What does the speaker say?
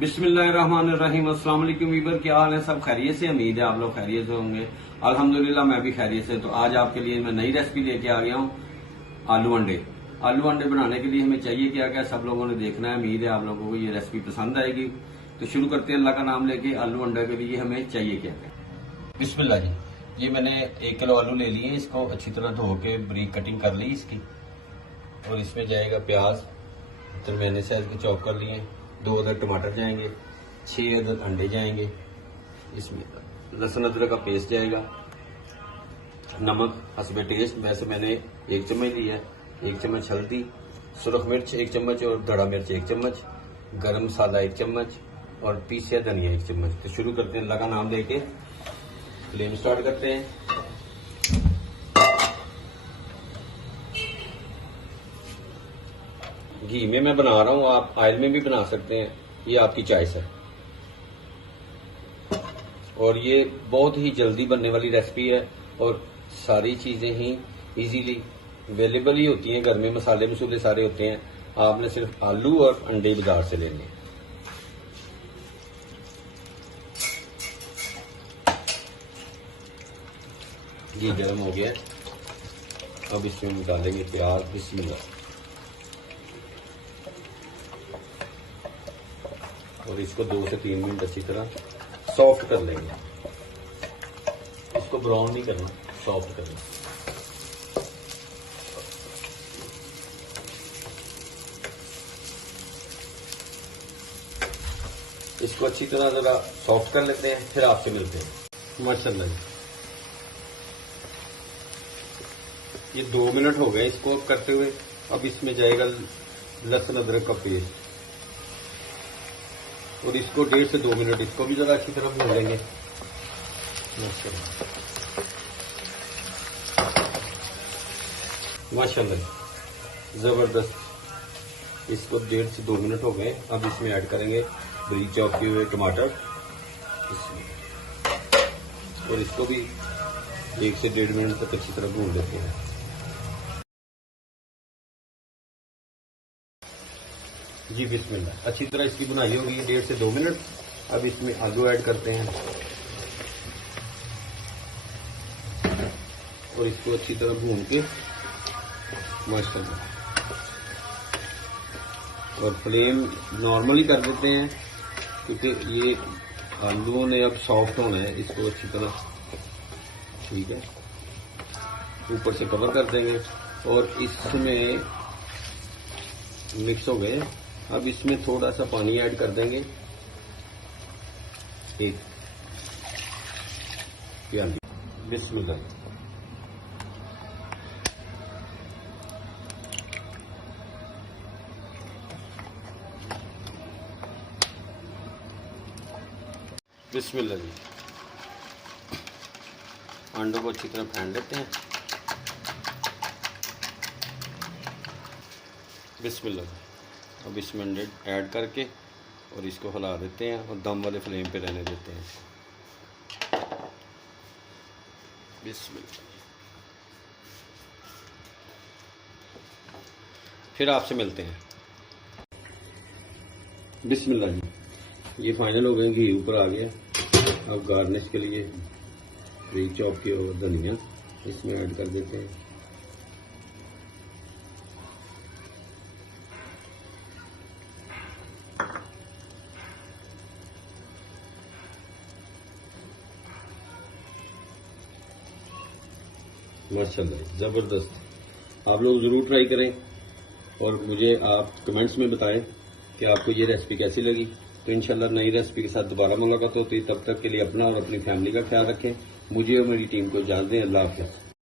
बिस्मिल्लाहिर्रहमानिर्रहीम। अस्सलाम वालेकुम वीवर, क्या हाल है? सब खैरियत से? उम्मीद है आप लोग खैरियत से होंगे। अल्हम्दुलिल्लाह मैं भी खैरियत से। तो आज आपके लिए मैं नई रेसिपी लेके आ गया हूँ, आलू अंडे। आलू अंडे बनाने के लिए हमें चाहिए क्या क्या, सब लोगों ने देखना है। उम्मीद है आप लोगों को ये रेसिपी पसंद आएगी। तो शुरू करते हैं अल्लाह का नाम लेके। आलू अंडे के लिए हमें चाहिए क्या क्या। बिस्मिल्लाह जी। ये मैंने 1 किलो आलू ले लिए, इसको अच्छी तरह धो के बारीक कटिंग कर ली इसकी। और इसमें जाएगा प्याज, दरमियाने साइज के चॉप कर लिए। 2 अदद टमाटर जाएंगे, 6 अदद अंडे जाएंगे। इसमें लहसुन अदरक का पेस्ट जाएगा, नमक हस्बे टेस्ट, वैसे मैंने 1 चम्मच लिया है। 1 चम्मच हल्दी, सुरख मिर्च 1 चम्मच और धड़ा मिर्च 1 चम्मच, गरम मसाला 1 चम्मच और पीसा धनिया 1 चम्मच। तो शुरू करते हैं अल्लाह का नाम लेके। फ्लेम स्टार्ट करते हैं। घी में मैं बना रहा हूँ, आप ऑयल में भी बना सकते हैं, ये आपकी चॉइस है। और ये बहुत ही जल्दी बनने वाली रेसिपी है और सारी चीजें ही इजीली अवेलेबल ही होती हैं घर में। मसाले मसूले सारे होते हैं, आपने सिर्फ आलू और अंडे बाजार से लेने हैं। घी गर्म हो गया, अब इसमें हम डालेंगे प्याज। बिस्मिल्लाह। और इसको 2 से 3 मिनट अच्छी तरह सॉफ्ट कर लेंगे। इसको ब्राउन नहीं करना, सॉफ्ट करना। इसको अच्छी तरह जरा सॉफ्ट कर लेते हैं, फिर आपसे मिलते हैं। माशाल्लाह ये 2 मिनट हो गए इसको करते हुए। अब इसमें जाएगा लहसुन अदरक का पेस्ट और इसको 1.5 से 2 मिनट इसको भी जरा अच्छी तरह भून लेंगे। माशाल्लाह जबरदस्त। इसको 1.5 से 2 मिनट हो गए। अब इसमें ऐड करेंगे बारीक चॉप किए हुए टमाटर और इसको भी 1 से 1.5 मिनट तक अच्छी तरह भून लेते हैं। जी बिस्मिल्लाह। अच्छी तरह इसकी बुनाई होगी 1.5 से 2 मिनट। अब इसमें आलू ऐड करते हैं और इसको अच्छी तरह भून के माशाल्लाह। और फ्लेम नॉर्मल ही कर देते हैं क्योंकि ये आलूओं ने अब सॉफ्ट होना है। इसको अच्छी तरह ठीक है ऊपर से कवर कर देंगे और इसमें मिक्स हो गए। अब इसमें थोड़ा सा पानी ऐड कर देंगे, 1 प्याली। बिस्मिल्लाह। बिस्मिल्लाह जी। अंडों को अच्छी तरह फेंट लेते हैं। बिस्मिल्लाह। अब इसमें अंडे ऐड करके और इसको हिला देते हैं और दम वाले फ्लेम पे रहने देते हैं। बिस्मिल्लाह। फिर आपसे मिलते हैं। बिस्मिल्लाह जी। ये फाइनल हो गए, घी ऊपर आ गया। अब गार्निश के लिए बारीक चॉप किया हुआ धनिया इसमें ऐड कर देते हैं। माशाल्लाह ज़बरदस्त। आप लोग ज़रूर ट्राई करें और मुझे आप कमेंट्स में बताएं कि आपको ये रेसिपी कैसी लगी। तो इंशाल्लाह नई रेसिपी के साथ दोबारा मुलाकात होती है। तब तक के लिए अपना और अपनी फैमिली का ख्याल रखें। मुझे और मेरी टीम को इजाज़त दें। अल्लाह हाफ़िज़।